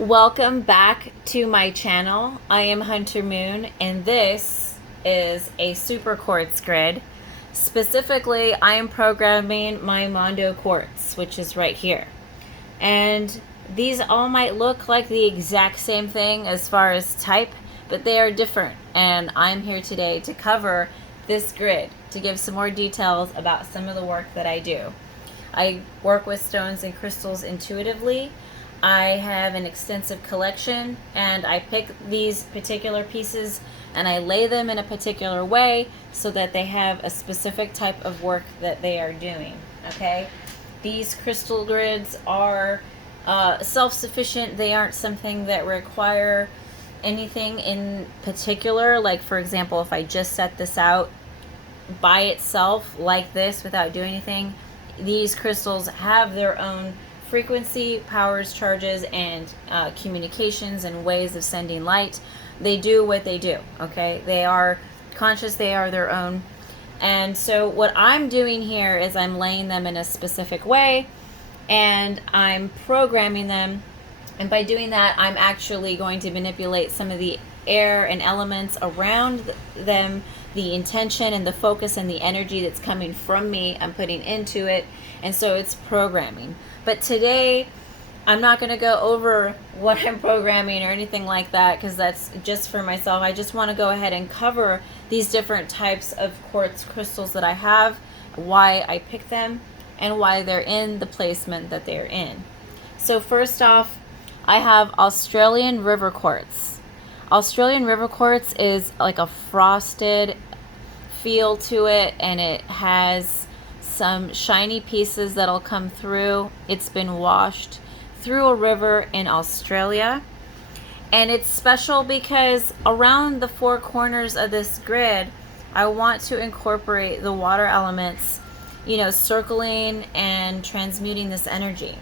Welcome back to my channel. I am Hunter Moon, and this is a super quartz grid. Specifically, I am programming my Mondo quartz, which is right here. And these all might look like the exact same thing as far as type, but they are different. And I'm here today to cover this grid, to give some more details about some of the work that I do. I work with stones and crystals intuitively. I have an extensive collection, and I pick these particular pieces and I lay them in a particular way so that they have a specific type of work that they are doing. Okay, these crystal grids are self-sufficient. They aren't something that require anything in particular. Like, for example, if I just set this out by itself like this without doing anything, these crystals have their own frequency, powers, charges, and communications and ways of sending light. They do what they do, okay? They are conscious, they are their own. And so what I'm doing here is I'm laying them in a specific way, and I'm programming them. And by doing that, I'm actually going to manipulate some of the air and elements around them, the intention and the focus and the energy that's coming from me, I'm putting into it. And so it's programming. But today, I'm not going to go over what I'm programming or anything like that, because that's just for myself. I just want to go ahead and cover these different types of quartz crystals that I have, why I pick them, and why they're in the placement that they're in. So first off, I have Australian river quartz. Australian river quartz is like a frosted feel to it, and it has some shiny pieces that'll come through. It's been washed through a river in Australia, and it's special because around the four corners of this grid, I want to incorporate the water elements, circling and transmuting this energy.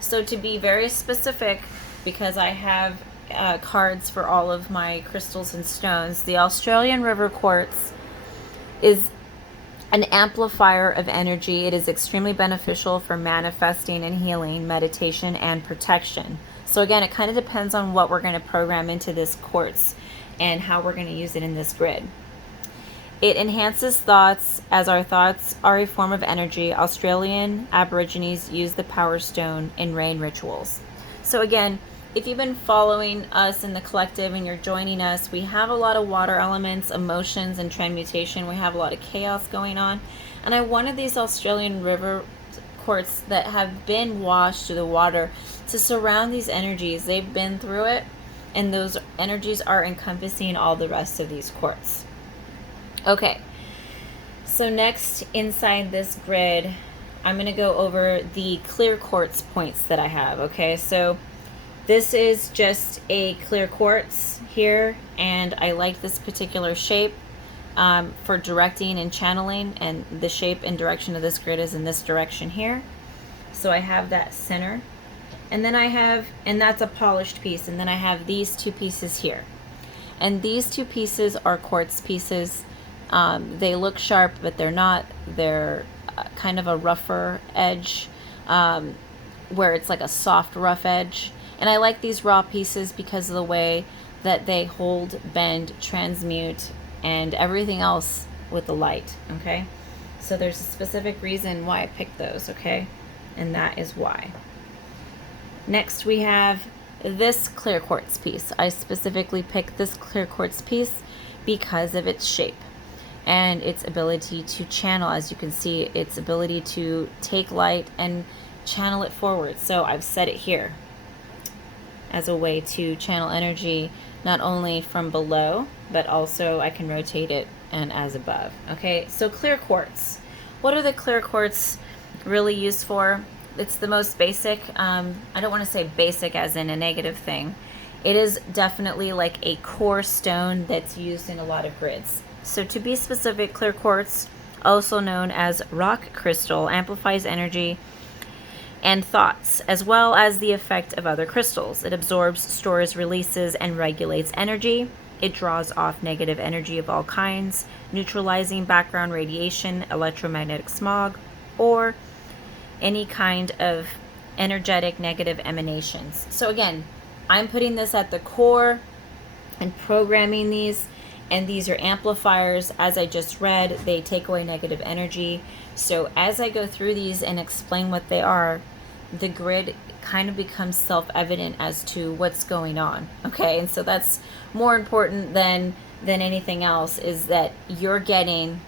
So to be very specific, because I have cards for all of my crystals and stones, the Australian river quartz is an amplifier of energy. It is extremely beneficial for manifesting and healing, meditation, and protection. So again, it kind of depends on what we're going to program into this quartz and how we're going to use it in this grid. It enhances thoughts, as our thoughts are a form of energy. Australian Aborigines use the power stone in rain rituals. So again, if you've been following us in the collective and you're joining us, we have a lot of water elements, emotions, and transmutation. We have a lot of chaos going on. And I wanted these Australian river quartz that have been washed through the water to surround these energies. They've been through it, and those energies are encompassing all the rest of these quartz. Okay, so next inside this grid, I'm going to go over the clear quartz points that I have. Okay, so this is just a clear quartz here, and I like this particular shape for directing and channeling, and the shape and direction of this grid is in this direction here. So I have that center, and then and that's a polished piece, and then I have these two pieces here. And these two pieces are quartz pieces. They look sharp, but they're not. They're kind of a rougher edge, where it's like a soft, rough edge. And I like these raw pieces because of the way that they hold, bend, transmute, and everything else with the light, okay? So there's a specific reason why I picked those, okay? And that is why. Next, we have this clear quartz piece. I specifically picked this clear quartz piece because of its shape and its ability to channel. As you can see, its ability to take light and channel it forward. So I've set it here as a way to channel energy, not only from below, but also I can rotate it and as above. Okay, so clear quartz. What are the clear quartz really used for? It's the most basic. I don't want to say basic as in a negative thing. It is definitely like a core stone that's used in a lot of grids. So to be specific, clear quartz, also known as rock crystal, amplifies energy and thoughts, as well as the effect of other crystals. It absorbs, stores, releases, and regulates energy. It draws off negative energy of all kinds, neutralizing background radiation, electromagnetic smog, or any kind of energetic negative emanations. So again, I'm putting this at the core and programming these, and these are amplifiers. As I just read, they take away negative energy. So as I go through these and explain what they are, the grid kind of becomes self-evident as to what's going on. Okay, and so that's more important than anything else, is that you're getting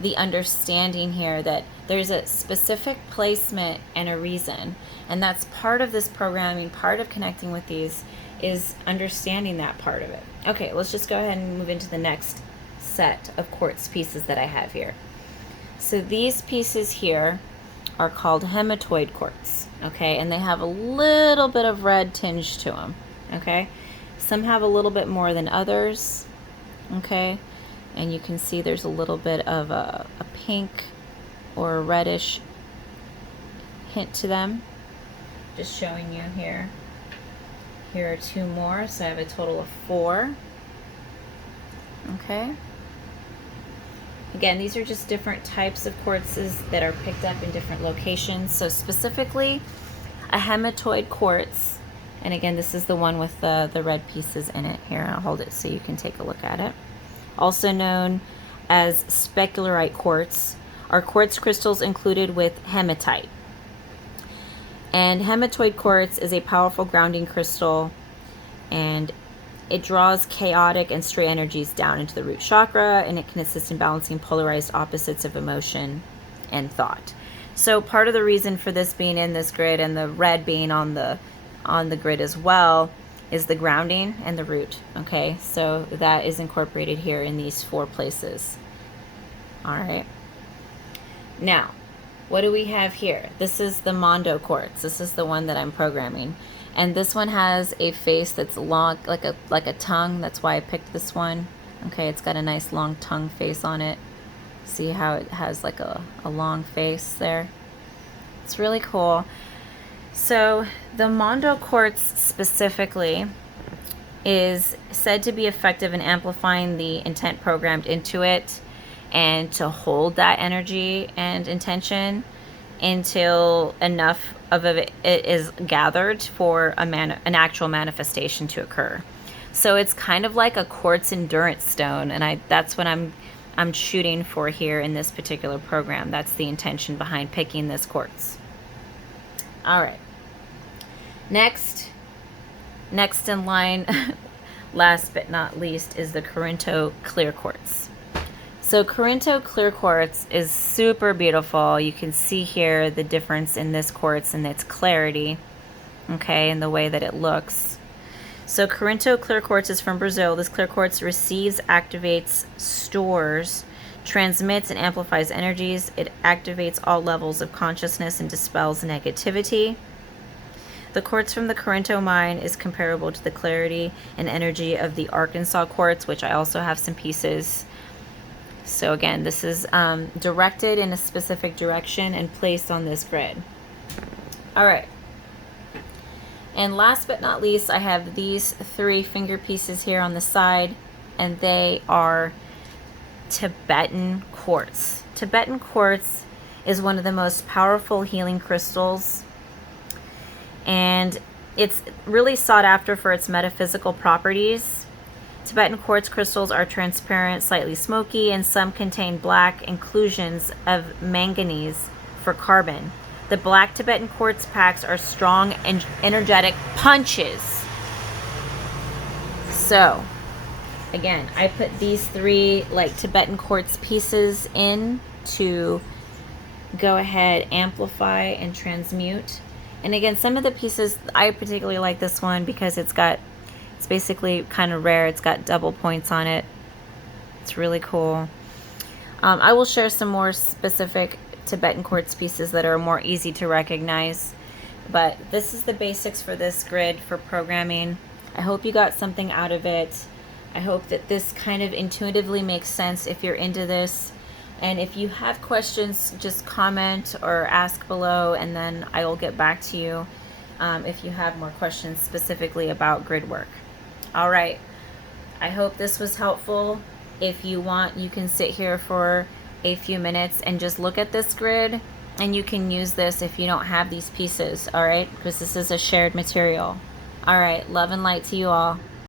the understanding here that there's a specific placement and a reason, and that's part of this programming. Part of connecting with these is understanding that part of it. Okay, let's just go ahead and move into the next set of quartz pieces that I have here. So these pieces here are called hematoid quartz, okay, and they have a little bit of red tinge to them, okay. Some have a little bit more than others, okay, and you can see there's a little bit of a pink or a reddish hint to them. Just showing you here. Here are 2 more, so I have a total of 4. Okay. Again, these are just different types of quartzes that are picked up in different locations. So specifically, a hematoid quartz, and again, this is the one with the red pieces in it. Here, I'll hold it so you can take a look at it. Also known as specularite quartz, are quartz crystals included with hematite. And hematoid quartz is a powerful grounding crystal, and it draws chaotic and stray energies down into the root chakra, and it can assist in balancing polarized opposites of emotion and thought. So part of the reason for this being in this grid and the red being on the grid as well is the grounding and the root. Okay, so that is incorporated here in these 4 places. All right. Now, what do we have here? This is the Mondo quartz. This is the one that I'm programming. And this one has a face that's long, like a tongue. That's why I picked this one. Okay, it's got a nice long tongue face on it. See how it has like a long face there? It's really cool. So the Mondo quartz specifically is said to be effective in amplifying the intent programmed into it, and to hold that energy and intention until enough of it is gathered for an actual manifestation to occur. So it's kind of like a quartz endurance stone, and that's what I'm shooting for here in this particular program. That's the intention behind picking this quartz. All right. Next in line, last but not least, is the Corinto clear quartz. So Corinto clear quartz is super beautiful. You can see here the difference in this quartz and its clarity, okay, and the way that it looks. So Corinto clear quartz is from Brazil. This clear quartz receives, activates, stores, transmits, and amplifies energies. It activates all levels of consciousness and dispels negativity. The quartz from the Corinto mine is comparable to the clarity and energy of the Arkansas quartz, which I also have some pieces. So again, this is directed in a specific direction and placed on this grid. All right. And last but not least, I have these 3 finger pieces here on the side, and they are Tibetan quartz. Tibetan quartz is one of the most powerful healing crystals, and it's really sought after for its metaphysical properties. Tibetan quartz crystals are transparent, slightly smoky, and some contain black inclusions of manganese for carbon. The black Tibetan quartz packs are strong and energetic punches. So, again, I put these 3 like Tibetan quartz pieces in to go ahead, amplify, and transmute. And again, some of the pieces, I particularly like this one because it's basically kind of rare. It's got double points on it. It's really cool. I will share some more specific Tibetan quartz pieces that are more easy to recognize. But this is the basics for this grid for programming. I hope you got something out of it. I hope that this kind of intuitively makes sense if you're into this. And if you have questions, just comment or ask below, and then I will get back to you if you have more questions specifically about grid work. All right. I hope this was helpful. If you want, you can sit here for a few minutes and just look at this grid, and you can use this if you don't have these pieces, all right? Because this is a shared material. All right. Love and light to you all.